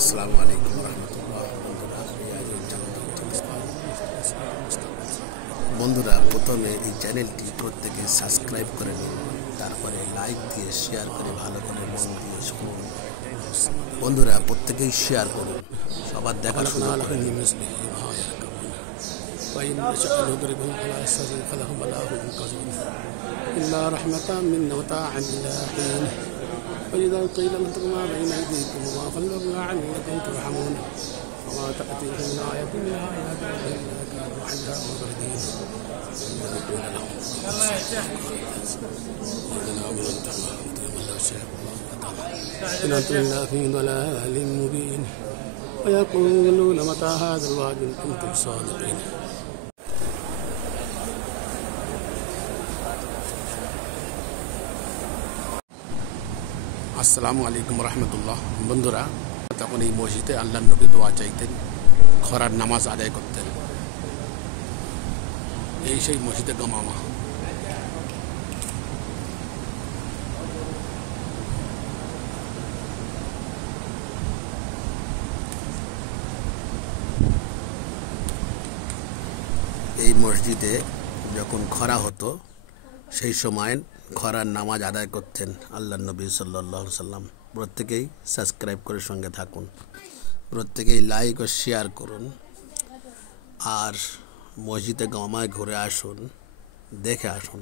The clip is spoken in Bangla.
আসসালামু আলাইকুম রহমতুল্লাহ। বন্ধুরা, প্রথমে এই চ্যানেলটি প্রত্যেকে সাবস্ক্রাইব করে নিন, তারপরে লাইক দিয়ে শেয়ার করে ভালো করে মন দিয়ে শুনুন। বন্ধুরা, প্রত্যেকেই শেয়ার করুন, সবার দেখাশোনা করুন। وإذا قيل لهم اتقوا ما بين أيديكم وما خلفكم لعلكم ترحمون وما تأتيهم من آية من آيات الله إلا كانوا عنها معرضين يقول لهم إن أنتم إلا في ضلال مبين ويقولون متى هذا الوعد إن كنتم صادقين। আসসালামু আলাইকুম রহমতুল্লাহ। বন্ধুরা, তখন এই মসজিদে আল্লাহর নবী দোয়া চাইতেন, খরার নামাজ আদায় করতেন। এই সেই মসজিদে গমামা। এই মসজিদে যখন খরা হতো সেই সময় খরার নামাজ আদায় করতেন আল্লাহর নবী সাল্লাল্লাহু আলাইহি সাল্লাম। প্রত্যেকেই সাবস্ক্রাইব করে সঙ্গে থাকুন, প্রত্যেকেই লাইক ও শেয়ার করুন, আর মসজিদে গমায় ঘুরে আসুন, দেখে আসুন।